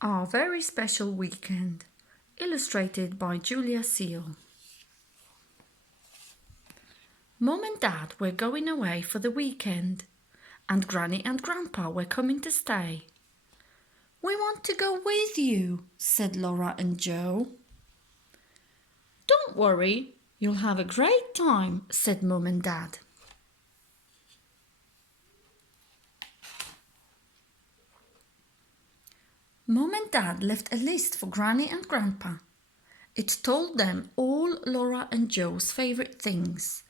Our very special weekend, illustrated by Julia Seal. Mum and Dad were going away for the weekend, and Granny and Grandpa were coming to stay. "We want to go with you," said Laura and Joe. "Don't worry, you'll have a great time," said Mum and Dad. Mum and Dad left a list for Granny and Grandpa. It told them all Laura and Joe's favourite things,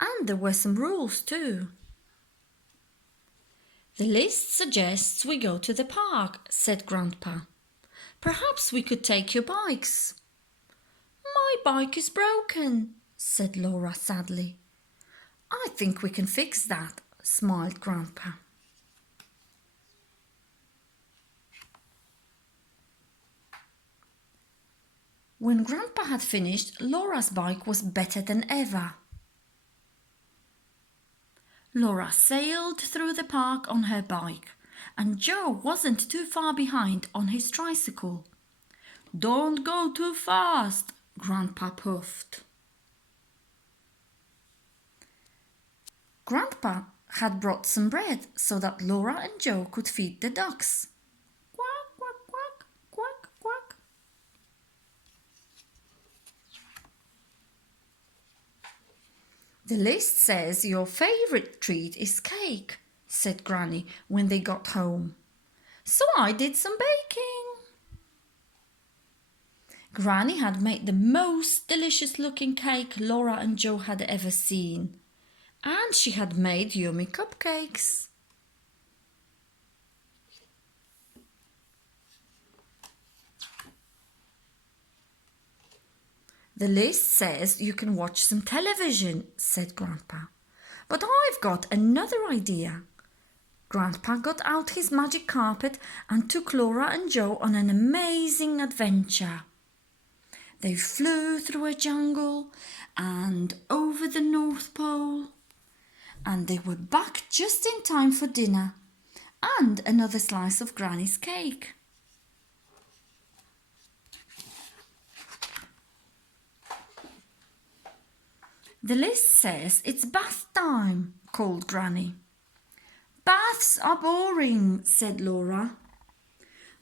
and there were some rules too. "The list suggests we go to the park," said Grandpa. "Perhaps we could take your bikes." "My bike is broken," said Laura sadly. "I think we can fix that," smiled Grandpa. When Grandpa had finished, Laura's bike was better than ever. Laura sailed through the park on her bike, and Joe wasn't too far behind on his tricycle. "Don't go too fast," Grandpa puffed. Grandpa had brought some bread so that Laura and Joe could feed the ducks. Quack, quack, quack, quack, quack. "The list says your favourite treat is cake," said Granny when they got home. "So I did some baking." Granny had made the most delicious looking cake Laura and Joe had ever seen, and she had made yummy cupcakes. "The list says you can watch some television," said Grandpa. "But I've got another idea." Grandpa got out his magic carpet and took Laura and Joe on an amazing adventure. They flew through a jungle and over the North Pole, and they were back just in time for dinner and another slice of Granny's cake. "The list says it's bath time," called Granny. "Baths are boring," said Laura.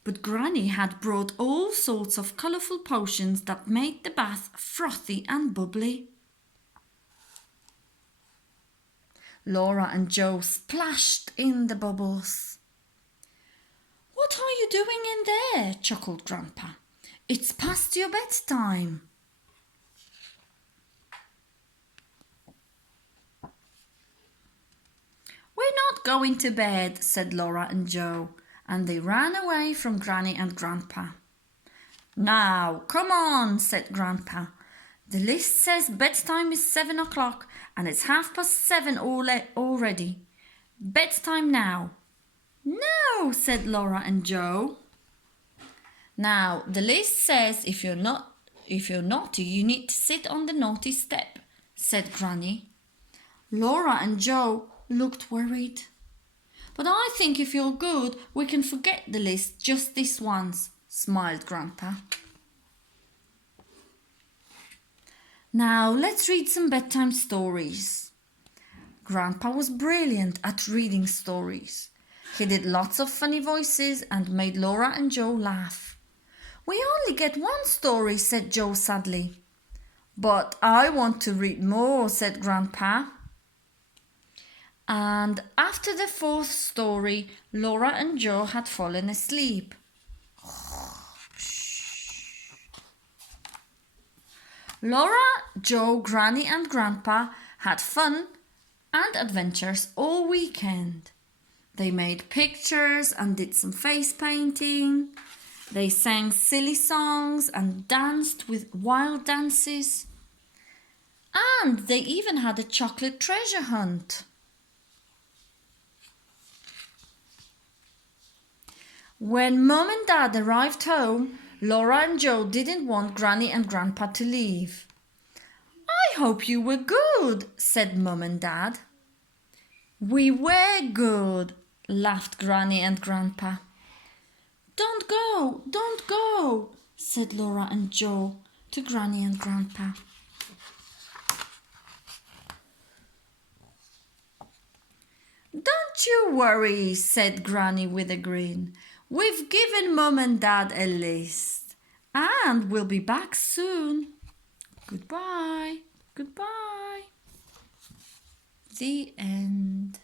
But Granny had brought all sorts of colourful potions that made the bath frothy and bubbly. Laura and Joe splashed in the bubbles. "What are you doing in there?" chuckled Grandpa. "It's past your bedtime." "We're not going to bed," said Laura and Joe, and they ran away from Granny and Grandpa. "Now, come on," said Grandpa. "The list says bedtime is 7 o'clock and it's 7:30 already. Bedtime now." "No," said Laura and Joe. "Now, the list says if you're naughty, you need to sit on the naughty step," said Granny. Laura and Joe looked worried. "But I think if you're good, we can forget the list just this once," smiled Grandpa. "Now let's read some bedtime stories." Grandpa was brilliant at reading stories. He did lots of funny voices and made Laura and Joe laugh. "We only get one story," said Joe sadly. "But I want to read more," said Grandpa. And after the fourth story, Laura and Joe had fallen asleep. Laura, Joe, Granny and Grandpa had fun and adventures all weekend. They made pictures and did some face painting. They sang silly songs and danced with wild dances. And they even had a chocolate treasure hunt. When Mum and Dad arrived home, Laura and Joe didn't want Granny and Grandpa to leave. "I hope you were good," said Mum and Dad. "We were good," laughed Granny and Grandpa. "Don't go," No, don't go, said Laura and Joe to Granny and Grandpa. Don't you worry, said Granny with a grin. We've given Mum and Dad a list, and we'll be back soon. Goodbye. Goodbye. The end.